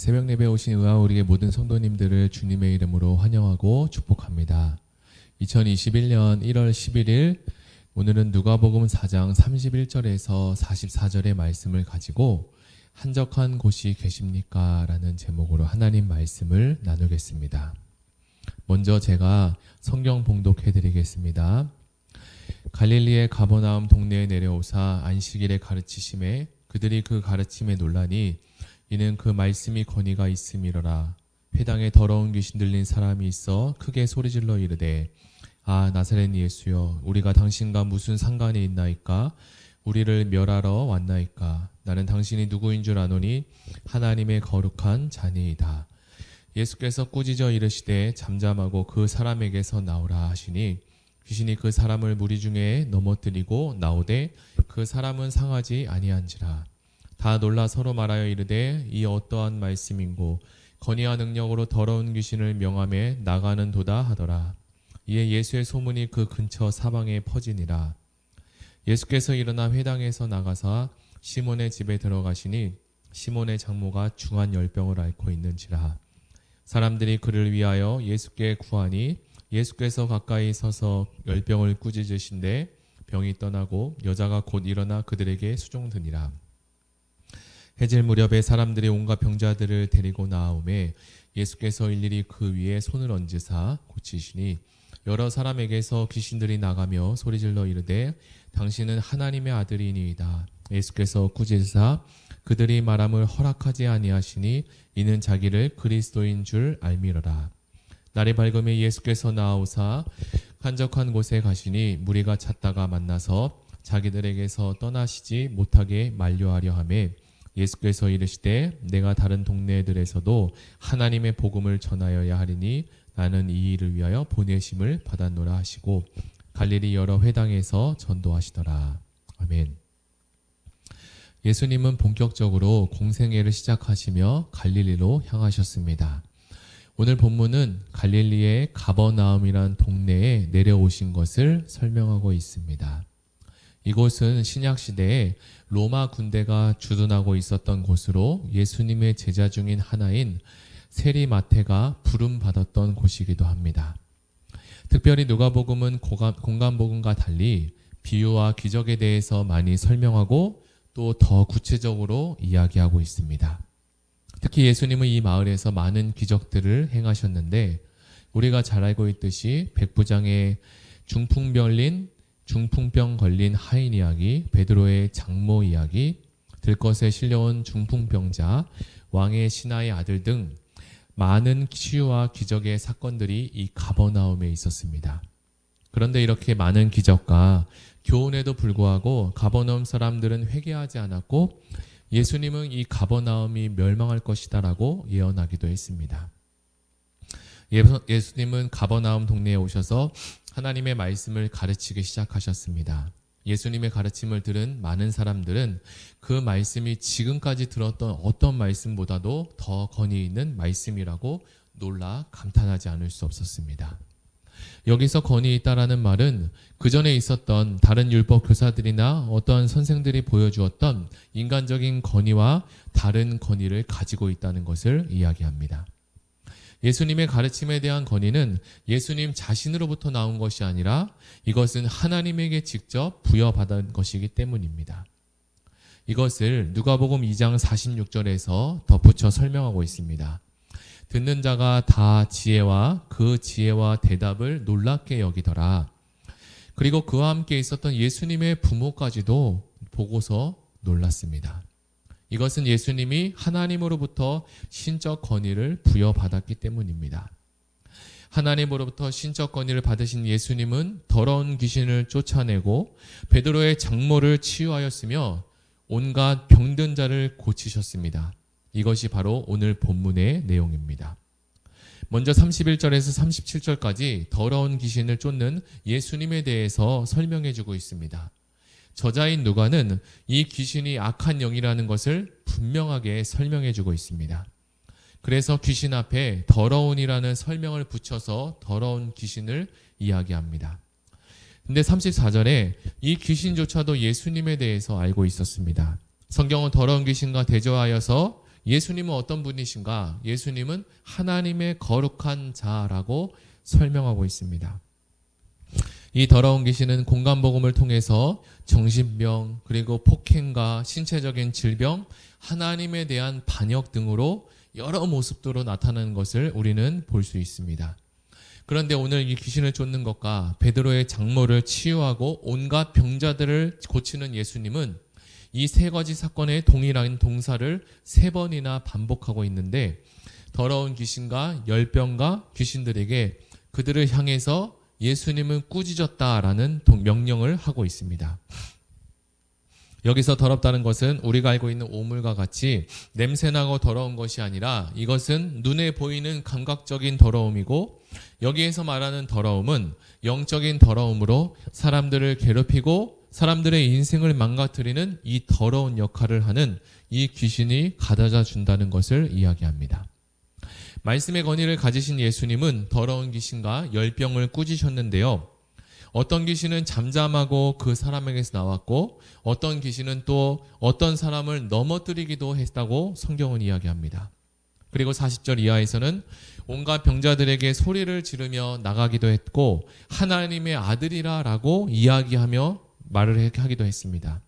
새벽 예배에 오신 의아우리의 모든 성도님들을 주님의 이름으로 환영하고 축복합니다. 2021년 1월 11일 오늘은 누가복음 4장 31절에서 44절의 말씀을 가지고 한적한 곳이 계십니까? 라는 제목으로 하나님 말씀을 나누겠습니다. 먼저 제가 성경 봉독해 드리겠습니다. 갈릴리의 가버나움 동네에 내려오사 안식일에 가르치심에 그들이 그 가르침에 놀라니 이는 그 말씀이 권위가 있음이로라. 회당에 더러운 귀신 들린 사람이 있어 크게 소리질러 이르되 아 나사렛 예수여 우리가 당신과 무슨 상관이 있나이까? 우리를 멸하러 왔나이까? 나는 당신이 누구인 줄 아노니 하나님의 거룩한 자니이다. 예수께서 꾸짖어 이르시되 잠잠하고 그 사람에게서 나오라 하시니 귀신이 그 사람을 무리 중에 넘어뜨리고 나오되 그 사람은 상하지 아니한지라. 다 놀라 서로 말하여 이르되 이 어떠한 말씀인고 권위와 능력으로 더러운 귀신을 명함에 나가는 도다 하더라. 이에 예수의 소문이 그 근처 사방에 퍼지니라. 예수께서 일어나 회당에서 나가사 시몬의 집에 들어가시니 시몬의 장모가 중한 열병을 앓고 있는지라. 사람들이 그를 위하여 예수께 구하니 예수께서 가까이 서서 열병을 꾸짖으신데 병이 떠나고 여자가 곧 일어나 그들에게 수종드니라. 해질 무렵에 사람들이 온갖 병자들을 데리고 나아오매 예수께서 일일이 그 위에 손을 얹으사 고치시니 여러 사람에게서 귀신들이 나가며 소리질러 이르되 당신은 하나님의 아들이니이다. 예수께서 꾸짖으사 그들이 말함을 허락하지 아니하시니 이는 자기를 그리스도인 줄 알미러라. 날이 밝음에 예수께서 나아오사 한적한 곳에 가시니 무리가 찾다가 만나서 자기들에게서 떠나시지 못하게 만류하려 하매 예수께서 이르시되 내가 다른 동네들에서도 하나님의 복음을 전하여야 하리니 나는 이 일을 위하여 보내심을 받았노라 하시고 갈릴리 여러 회당에서 전도하시더라. 아멘. 예수님은 본격적으로 공생애를 시작하시며 갈릴리로 향하셨습니다. 오늘 본문은 갈릴리의 가버나움이란 동네에 내려오신 것을 설명하고 있습니다. 이곳은 신약시대에 로마 군대가 주둔하고 있었던 곳으로 예수님의 제자 중인 하나인 세리마태가 부름받았던 곳이기도 합니다. 특별히 누가복음은 공간복음과 달리 비유와 기적에 대해서 많이 설명하고 또 더 구체적으로 이야기하고 있습니다. 특히 예수님은 이 마을에서 많은 기적들을 행하셨는데 우리가 잘 알고 있듯이 백부장의 중풍병 걸린 하인 이야기, 베드로의 장모 이야기, 들것에 실려온 중풍병자, 왕의 신하의 아들 등 많은 치유와 기적의 사건들이 이 가버나움에 있었습니다. 그런데 이렇게 많은 기적과 교훈에도 불구하고 가버나움 사람들은 회개하지 않았고 예수님은 이 가버나움이 멸망할 것이다라고 예언하기도 했습니다. 예수님은 가버나움 동네에 오셔서 하나님의 말씀을 가르치기 시작하셨습니다. 예수님의 가르침을 들은 많은 사람들은 그 말씀이 지금까지 들었던 어떤 말씀보다도 더 권위 있는 말씀이라고 놀라 감탄하지 않을 수 없었습니다. 여기서 권위 있다라는 말은 그 전에 있었던 다른 율법 교사들이나 어떠한 선생들이 보여주었던 인간적인 권위와 다른 권위를 가지고 있다는 것을 이야기합니다. 예수님의 가르침에 대한 권위는 예수님 자신으로부터 나온 것이 아니라 이것은 하나님에게 직접 부여받은 것이기 때문입니다. 이것을 누가복음 2장 46절에서 덧붙여 설명하고 있습니다. 듣는 자가 다 지혜와 그 지혜와 대답을 놀랍게 여기더라. 그리고 그와 함께 있었던 예수님의 부모까지도 보고서 놀랐습니다. 이것은 예수님이 하나님으로부터 신적 권위를 부여받았기 때문입니다. 하나님으로부터 신적 권위를 받으신 예수님은 더러운 귀신을 쫓아내고 베드로의 장모를 치유하였으며 온갖 병든 자를 고치셨습니다. 이것이 바로 오늘 본문의 내용입니다. 먼저 31절에서 37절까지 더러운 귀신을 쫓는 예수님에 대해서 설명해주고 있습니다. 저자인 누가는 이 귀신이 악한 영이라는 것을 분명하게 설명해주고 있습니다. 그래서 귀신 앞에 더러운이라는 설명을 붙여서 더러운 귀신을 이야기합니다. 근데 34절에 이 귀신조차도 예수님에 대해서 알고 있었습니다. 성경은 더러운 귀신과 대조하여서 예수님은 어떤 분이신가? 예수님은 하나님의 거룩한 자라고 설명하고 있습니다. 이 더러운 귀신은 공간복음을 통해서 정신병, 그리고 폭행과 신체적인 질병, 하나님에 대한 반역 등으로 여러 모습으로 나타나는 것을 우리는 볼 수 있습니다. 그런데 오늘 이 귀신을 쫓는 것과 베드로의 장모를 치유하고 온갖 병자들을 고치는 예수님은 이 세 가지 사건의 동일한 동사를 3번이나 반복하고 있는데, 더러운 귀신과 열병과 귀신들에게 그들을 향해서 예수님은 꾸짖었다라는 명령을 하고 있습니다. 여기서 더럽다는 것은 우리가 알고 있는 오물과 같이 냄새나고 더러운 것이 아니라 이것은 눈에 보이는 감각적인 더러움이고, 여기에서 말하는 더러움은 영적인 더러움으로 사람들을 괴롭히고 사람들의 인생을 망가뜨리는 이 더러운 역할을 하는 이 귀신이 가져다 준다는 것을 이야기합니다. 말씀의 권위를 가지신 예수님은 더러운 귀신과 열병을 꾸짖으셨는데요. 어떤 귀신은 잠잠하고 그 사람에게서 나왔고, 어떤 귀신은 또 어떤 사람을 넘어뜨리기도 했다고 성경은 이야기합니다. 그리고 40절 이하에서는 온갖 병자들에게 소리를 지르며 나가기도 했고, 하나님의 아들이라 라고 이야기하며 말을 하기도 했습니다.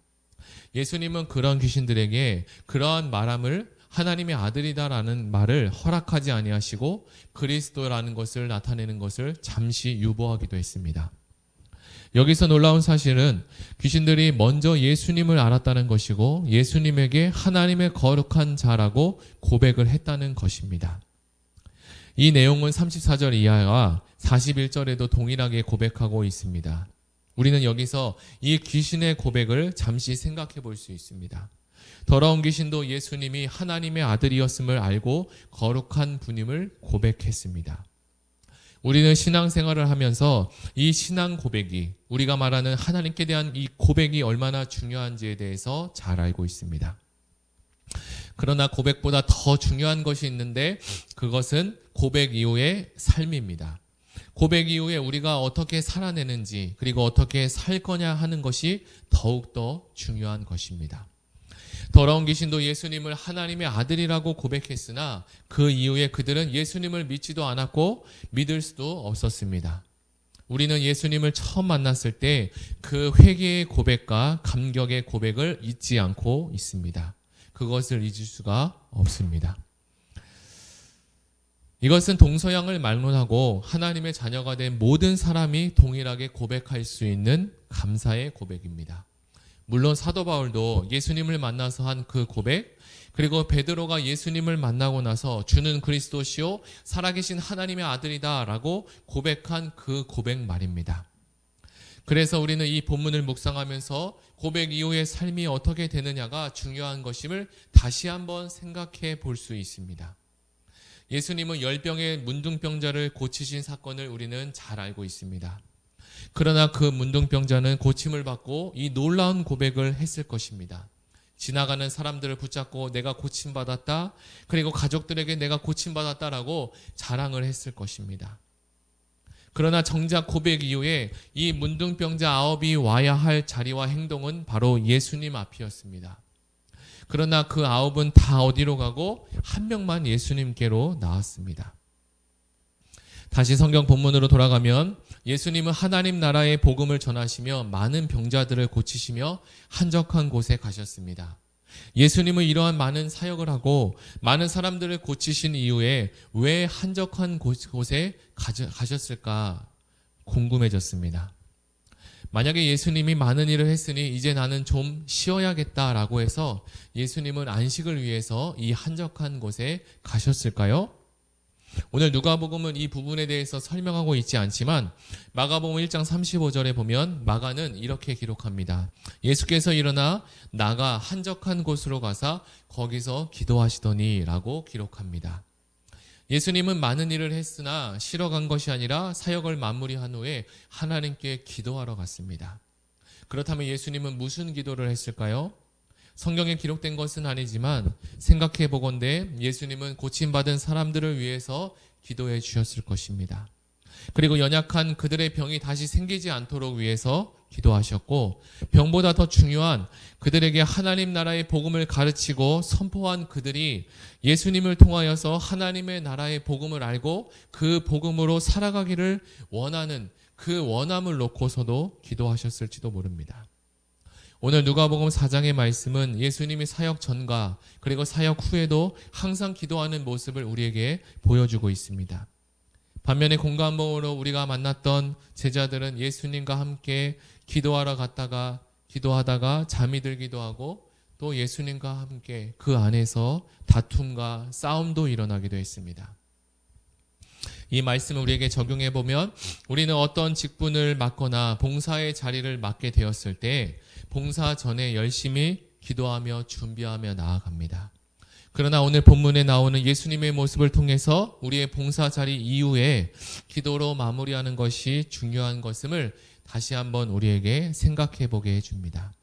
예수님은 그런 귀신들에게 그러한 말함을 하나님의 아들이다라는 말을 허락하지 아니하시고 그리스도라는 것을 나타내는 것을 잠시 유보하기도 했습니다. 여기서 놀라운 사실은 귀신들이 먼저 예수님을 알았다는 것이고 예수님에게 하나님의 거룩한 자라고 고백을 했다는 것입니다. 이 내용은 34절 이하와 41절에도 동일하게 고백하고 있습니다. 우리는 여기서 이 귀신의 고백을 잠시 생각해 볼 수 있습니다. 더러운 귀신도 예수님이 하나님의 아들이었음을 알고 거룩한 분임을 고백했습니다. 우리는 신앙생활을 하면서 이 신앙 고백이, 우리가 말하는 하나님께 대한 이 고백이 얼마나 중요한지에 대해서 잘 알고 있습니다. 그러나 고백보다 더 중요한 것이 있는데 그것은 고백 이후의 삶입니다. 고백 이후에 우리가 어떻게 살아내는지, 그리고 어떻게 살 거냐 하는 것이 더욱더 중요한 것입니다. 더러운 귀신도 예수님을 하나님의 아들이라고 고백했으나 그 이후에 그들은 예수님을 믿지도 않았고 믿을 수도 없었습니다. 우리는 예수님을 처음 만났을 때 그 회개의 고백과 감격의 고백을 잊지 않고 있습니다. 그것을 잊을 수가 없습니다. 이것은 동서양을 막론하고 하나님의 자녀가 된 모든 사람이 동일하게 고백할 수 있는 감사의 고백입니다. 물론 사도 바울도 예수님을 만나서 한 그 고백, 그리고 베드로가 예수님을 만나고 나서 주는 그리스도시요 살아계신 하나님의 아들이다 라고 고백한 그 고백 말입니다. 그래서 우리는 이 본문을 묵상하면서 고백 이후의 삶이 어떻게 되느냐가 중요한 것임을 다시 한번 생각해 볼 수 있습니다. 예수님은 열병의 문둥병자를 고치신 사건을 우리는 잘 알고 있습니다. 그러나 그 문둥병자는 고침을 받고 이 놀라운 고백을 했을 것입니다. 지나가는 사람들을 붙잡고 내가 고침받았다, 그리고 가족들에게 내가 고침받았다라고 자랑을 했을 것입니다. 그러나 정작 고백 이후에 이 문둥병자 9이 와야 할 자리와 행동은 바로 예수님 앞이었습니다. 그러나 그 9은 다 어디로 가고 한 명만 예수님께로 나왔습니다. 다시 성경 본문으로 돌아가면 예수님은 하나님 나라의 복음을 전하시며 많은 병자들을 고치시며 한적한 곳에 가셨습니다. 예수님은 이러한 많은 사역을 하고 많은 사람들을 고치신 이후에 왜 한적한 곳에 가셨을까 궁금해졌습니다. 만약에 예수님이 많은 일을 했으니 이제 나는 좀 쉬어야겠다라고 해서 예수님은 안식을 위해서 이 한적한 곳에 가셨을까요? 오늘 누가복음은 이 부분에 대해서 설명하고 있지 않지만 마가복음 1장 35절에 보면 마가는 이렇게 기록합니다. 예수께서 일어나 나가 한적한 곳으로 가사 거기서 기도하시더니 라고 기록합니다. 예수님은 많은 일을 했으나 쉬러 간 것이 아니라 사역을 마무리한 후에 하나님께 기도하러 갔습니다. 그렇다면 예수님은 무슨 기도를 했을까요? 성경에 기록된 것은 아니지만 생각해 보건대 예수님은 고침받은 사람들을 위해서 기도해 주셨을 것입니다. 그리고 연약한 그들의 병이 다시 생기지 않도록 위해서 기도하셨고, 병보다 더 중요한 그들에게 하나님 나라의 복음을 가르치고 선포한 그들이 예수님을 통하여서 하나님의 나라의 복음을 알고 그 복음으로 살아가기를 원하는 그 원함을 놓고서도 기도하셨을지도 모릅니다. 오늘 누가복음 4장의 말씀은 예수님이 사역 전과 그리고 사역 후에도 항상 기도하는 모습을 우리에게 보여주고 있습니다. 반면에 공감봉으로 우리가 만났던 제자들은 예수님과 함께 기도하러 갔다가 기도하다가 잠이 들기도 하고 또 예수님과 함께 그 안에서 다툼과 싸움도 일어나기도 했습니다. 이 말씀을 우리에게 적용해 보면 우리는 어떤 직분을 맡거나 봉사의 자리를 맡게 되었을 때 봉사 전에 열심히 기도하며 준비하며 나아갑니다. 그러나 오늘 본문에 나오는 예수님의 모습을 통해서 우리의 봉사 자리 이후에 기도로 마무리하는 것이 중요한 것임을 다시 한번 우리에게 생각해 보게 해줍니다.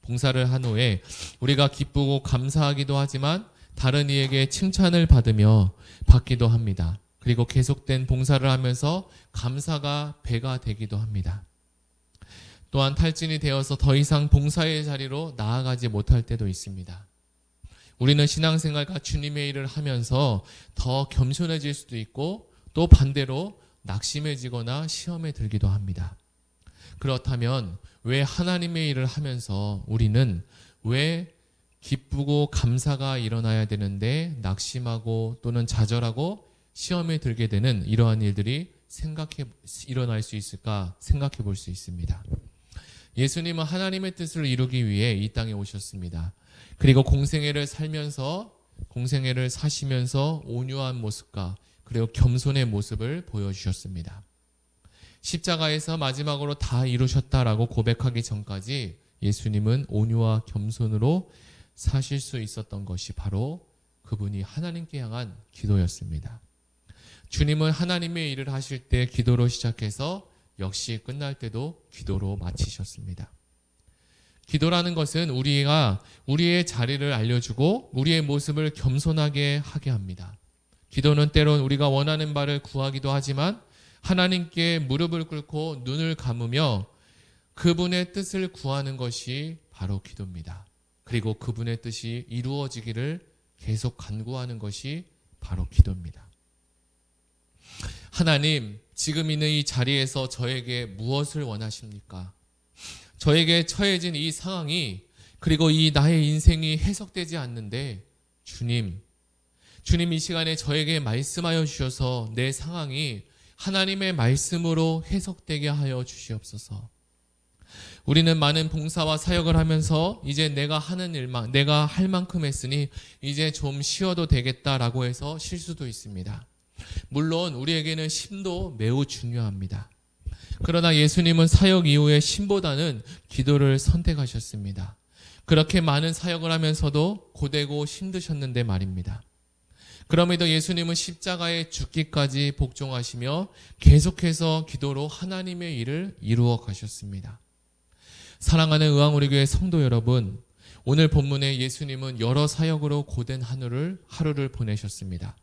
봉사를 한 후에 우리가 기쁘고 감사하기도 하지만 다른 이에게 칭찬을 받기도 합니다. 그리고 계속된 봉사를 하면서 감사가 배가 되기도 합니다. 또한 탈진이 되어서 더 이상 봉사의 자리로 나아가지 못할 때도 있습니다. 우리는 신앙생활과 주님의 일을 하면서 더 겸손해질 수도 있고 또 반대로 낙심해지거나 시험에 들기도 합니다. 그렇다면 왜 하나님의 일을 하면서 우리는 왜 기쁘고 감사가 일어나야 되는데 낙심하고 또는 좌절하고 시험에 들게 되는 이러한 일들이 일어날 수 있을까 생각해 볼 수 있습니다. 예수님은 하나님의 뜻을 이루기 위해 이 땅에 오셨습니다. 그리고 공생애를 사시면서 온유한 모습과 그리고 겸손의 모습을 보여주셨습니다. 십자가에서 마지막으로 다 이루셨다라고 고백하기 전까지 예수님은 온유와 겸손으로 사실 수 있었던 것이 바로 그분이 하나님께 향한 기도였습니다. 주님은 하나님의 일을 하실 때 기도로 시작해서 역시 끝날 때도 기도로 마치셨습니다. 기도라는 것은 우리가 우리의 자리를 알려주고 우리의 모습을 겸손하게 하게 합니다. 기도는 때론 우리가 원하는 바를 구하기도 하지만 하나님께 무릎을 꿇고 눈을 감으며 그분의 뜻을 구하는 것이 바로 기도입니다. 그리고 그분의 뜻이 이루어지기를 계속 간구하는 것이 바로 기도입니다. 하나님, 지금 있는 이 자리에서 저에게 무엇을 원하십니까? 저에게 처해진 이 상황이 그리고 이 나의 인생이 해석되지 않는데 주님 이 시간에 저에게 말씀하여 주셔서 내 상황이 하나님의 말씀으로 해석되게 하여 주시옵소서. 우리는 많은 봉사와 사역을 하면서 이제 내가 하는 일만 내가 할 만큼 했으니 이제 좀 쉬어도 되겠다라고 해서 쉴 수도 있습니다. 물론 우리에게는 쉼도 매우 중요합니다. 그러나 예수님은 사역 이후에 쉼보다는 기도를 선택하셨습니다. 그렇게 많은 사역을 하면서도 고되고 힘드셨는데 말입니다. 그럼에도 예수님은 십자가에 죽기까지 복종하시며 계속해서 기도로 하나님의 일을 이루어 가셨습니다. 사랑하는 의왕우리교회 성도 여러분, 오늘 본문에 예수님은 여러 사역으로 고된 하루를 보내셨습니다.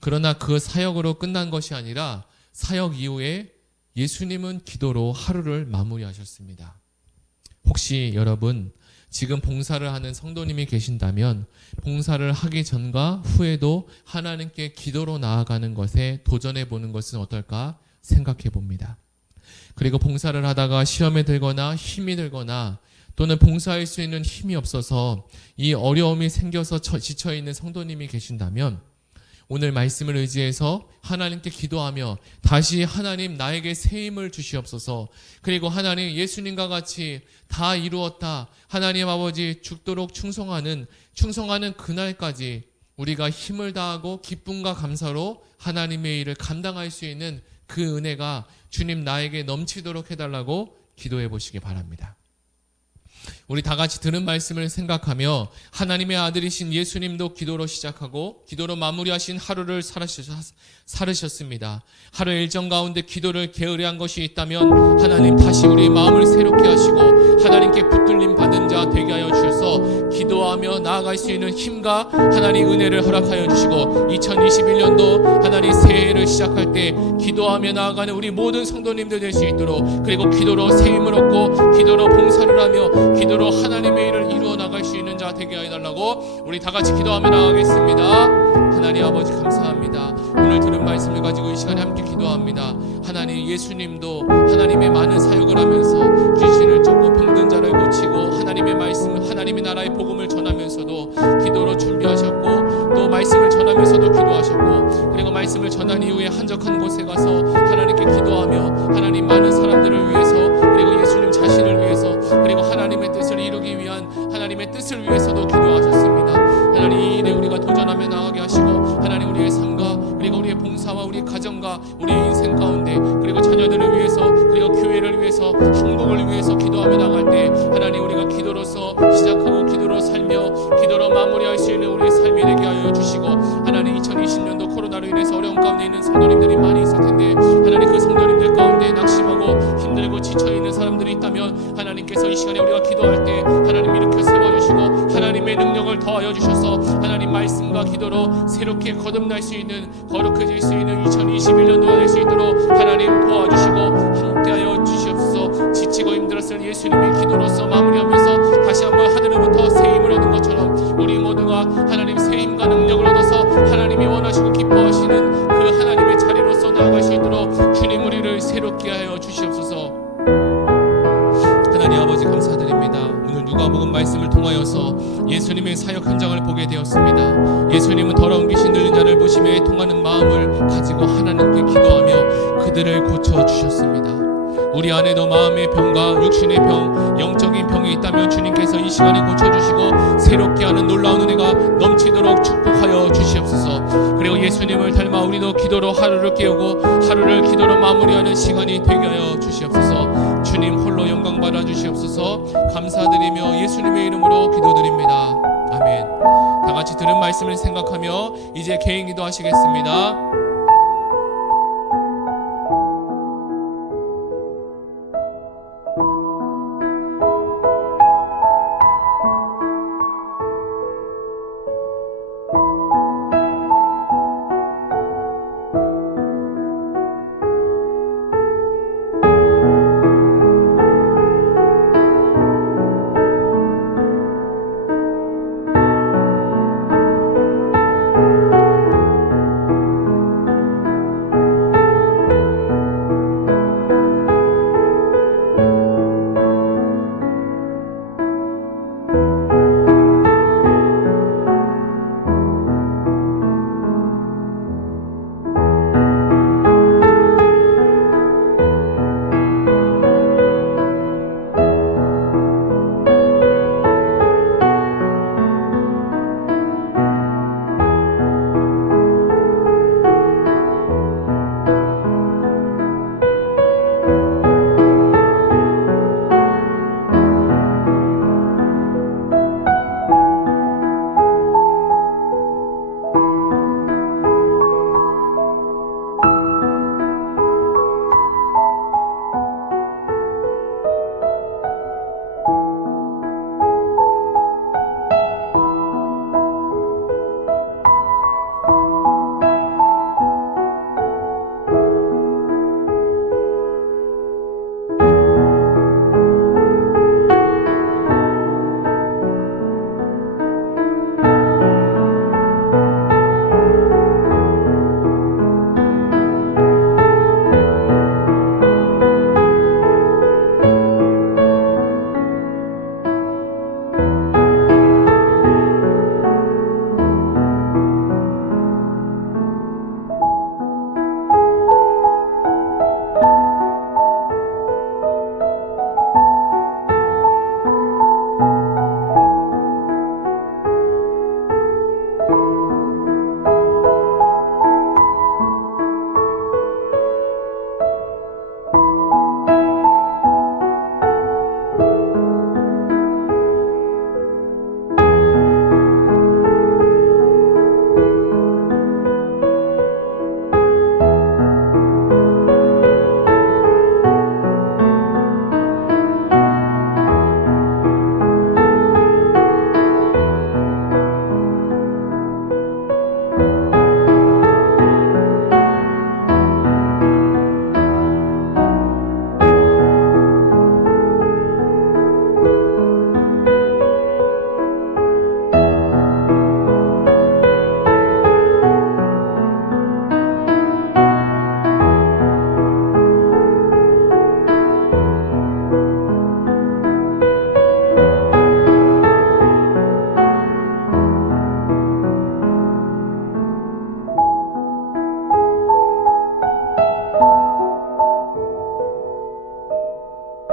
그러나 그 사역으로 끝난 것이 아니라 사역 이후에 예수님은 기도로 하루를 마무리하셨습니다. 혹시 여러분 지금 봉사를 하는 성도님이 계신다면 봉사를 하기 전과 후에도 하나님께 기도로 나아가는 것에 도전해 보는 것은 어떨까 생각해 봅니다. 그리고 봉사를 하다가 시험에 들거나 힘이 들거나 또는 봉사할 수 있는 힘이 없어서 이 어려움이 생겨서 지쳐있는 성도님이 계신다면 오늘 말씀을 의지해서 하나님께 기도하며 다시 하나님 나에게 새 힘을 주시옵소서. 그리고 하나님 예수님과 같이 다 이루었다. 하나님 아버지 죽도록 충성하는 그날까지 우리가 힘을 다하고 기쁨과 감사로 하나님의 일을 감당할 수 있는 그 은혜가 주님 나에게 넘치도록 해달라고 기도해 보시기 바랍니다. 우리 다 같이 들은 말씀을 생각하며 하나님의 아들이신 예수님도 기도로 시작하고 기도로 마무리하신 하루를 살으셨습니다. 하루 일정 가운데 기도를 게으르한 것이 있다면 하나님 다시 우리의 마음을 새롭게 하시고 하나님께 붙들림 받은 자 되게 하여 주셔서 기도하며 나아가 나아갈 수 있는 힘과 하나님 은혜를 허락하여 주시고 2021년도 하나님 새해를 시작할 때 기도하며 나아가는 우리 모든 성도님들 될 수 있도록, 그리고 기도로 새 힘을 얻고 기도로 봉사를 하며 기도로 하나님의 일을 이루어 나갈 수 있는 자 되게 해달라고 우리 다 같이 기도하며 나아가겠습니다. 하나님 아버지 감사합니다. 오늘 들은 말씀을 가지고 이 시간에 함께 기도합니다. 하나님, 예수님도 하나님의 많은 사역을 하면서 귀신을 쫓고 병든 자를 고치고 하나님의 말씀, 하나님의 나라의 복음을 전하면서도 기도로 준비하셨고, 또 말씀을 전하면서도 기도하셨고, 그리고 말씀을 전한 이후에 한적한 곳에 가서 하나님께 기도하며 하나님 많은 사람들을 위해서, 그리고 예수님 자신을 위해서, 그리고 하나님의 뜻을 이루기 위한 하나님의 뜻을 위해서도 기도하셨습니다. 하나님, 이 일에 우리가 도전하며 나아가게 하시고, 하나님 우리의 삶과 그리고 우리의 봉사와 우리의 가정과 우리의 인생 가운데, 그리고 자녀들을 위해서, 그리고 교회를 위해서, 한국을 위해서 기도하며 나갈 때 하나님, 우리가 기도로서 시작하고 기도로 살며 기도로 마무리할 수 있는 우리의 삶이 되게 하여 주시고, 하나님 2020년도 코로나로 인해서 어려운 가운데 있는 성도님들이 많이 있을 텐데, 하나님 그 성도님들 가운데 낙심하고 힘들고 지쳐있는 사람들이 있다면 하나님께서 이 시간에 우리가 기도할 때 하나님 일으켜 세워주시고 하나님의 능력을 더하여 주셔서 하나님 말씀과 기도로 새롭게 거듭날 수 있는, 거룩해질 수 있는 2021년도가 될 수 있도록 하나님 도와주시고 함께하여 주시옵소서. 지치고 힘들었을 예수님의 기도로서 마무리하면서 다시 한번 하늘로부터 새 힘을 얻은 것처럼 우리 모두가 하나님 새 힘과 능력을 얻어서 하나님이 원하시고 기뻐하시는 그 하나님의 자리로서 나아갈 수 있도록 주님 우리를 새롭게 하여 주시옵소서. 하나님 아버지 감사드립니다. 오늘 누가복음 말씀을 통하여서 예수님의 사역 현장을 보게 되었습니다. 예수님은 더러운 귀신 들린 자를 보시며 통하는 마음을 가지고 하나님께 기도하며 그들을 고쳐주셨습니다. 우리 안에도 마음의 병과 육신의 병, 영적인 병이 있다면 주님께서 이 시간에 고쳐주시고 새롭게 하는 놀라운 은혜가 넘치도록 축복하여 주시옵소서. 그리고 예수님을 닮아 우리도 기도로 하루를 깨우고 하루를 기도로 마무리하는 시간이 되게 하여 주시옵소서. 주님 홀로 영광 받아 주시옵소서. 감사드리며 예수님의 이름으로 기도드립니다. 아멘. 다 같이 들은 말씀을 생각하며 이제 개인 기도하시겠습니다.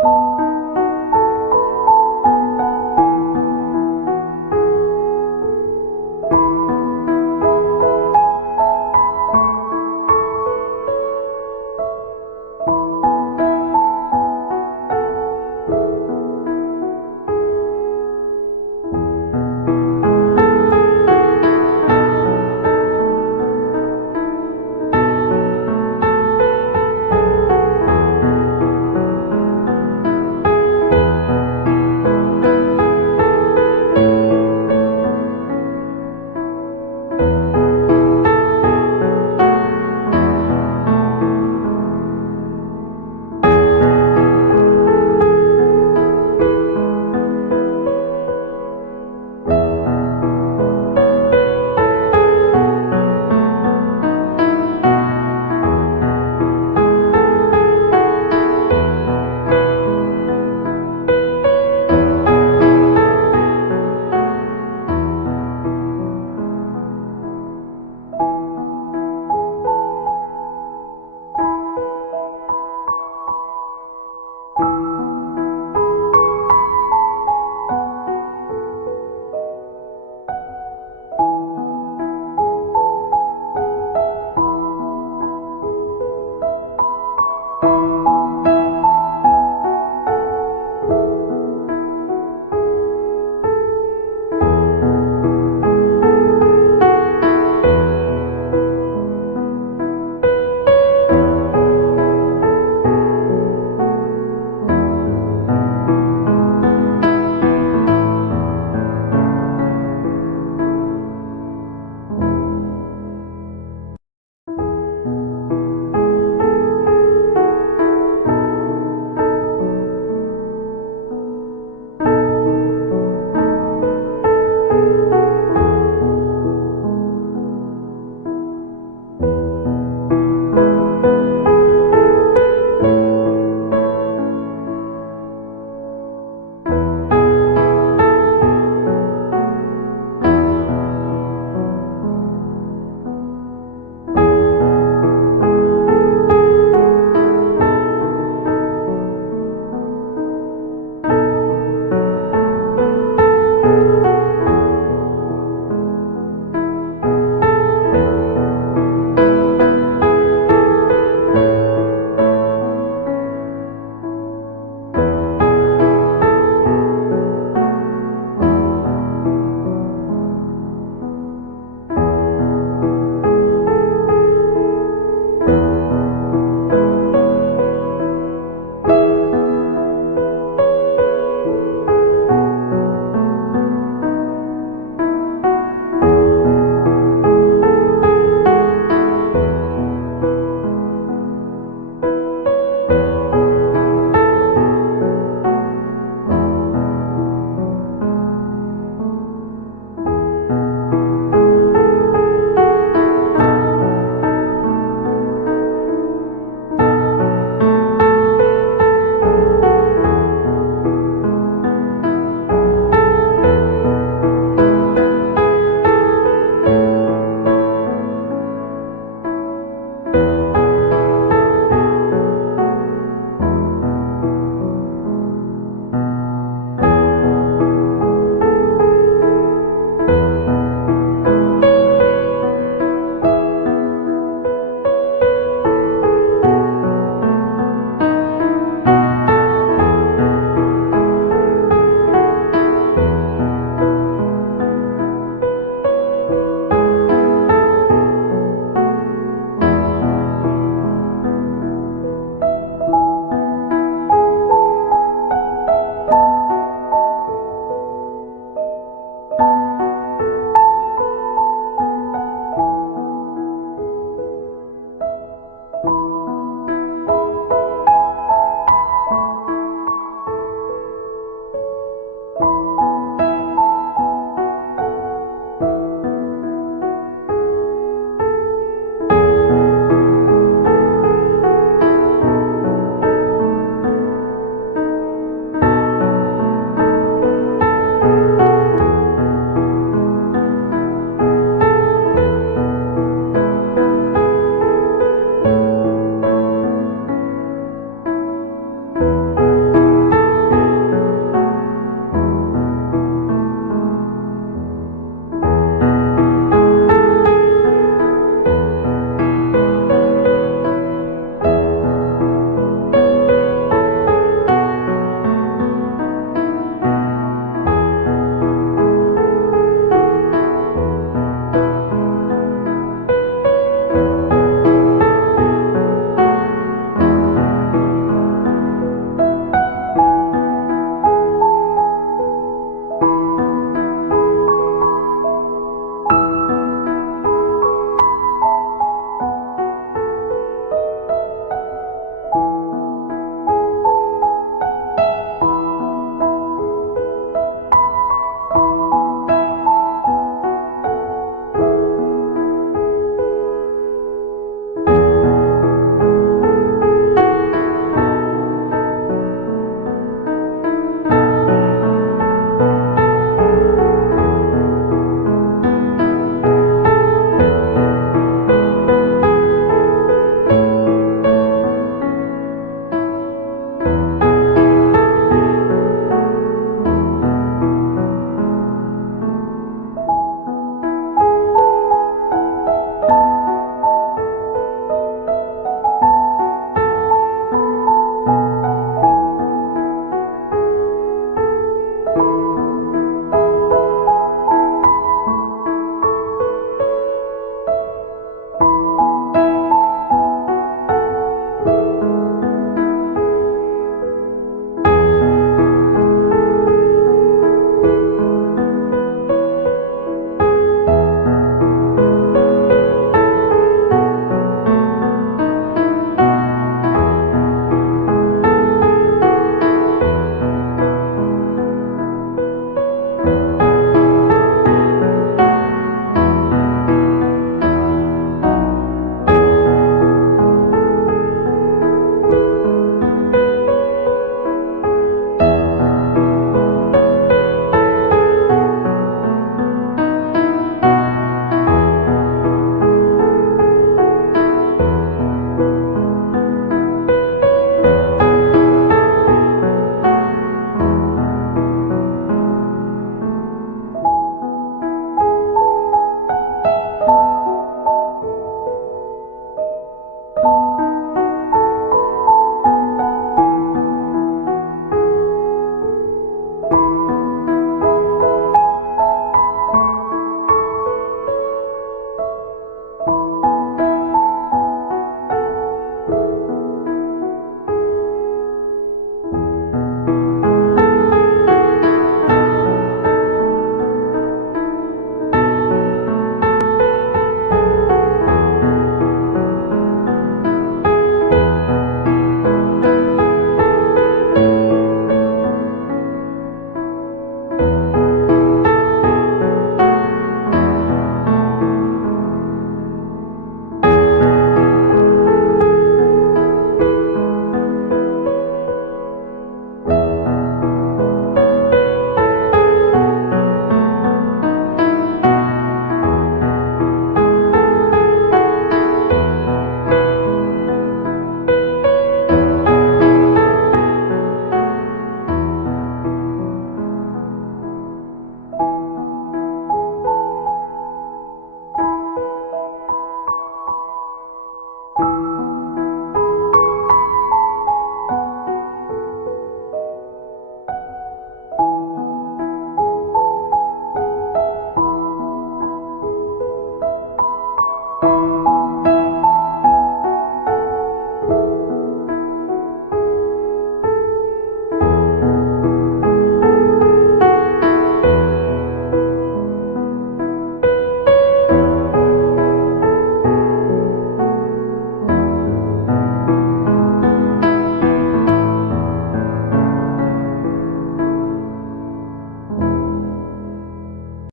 주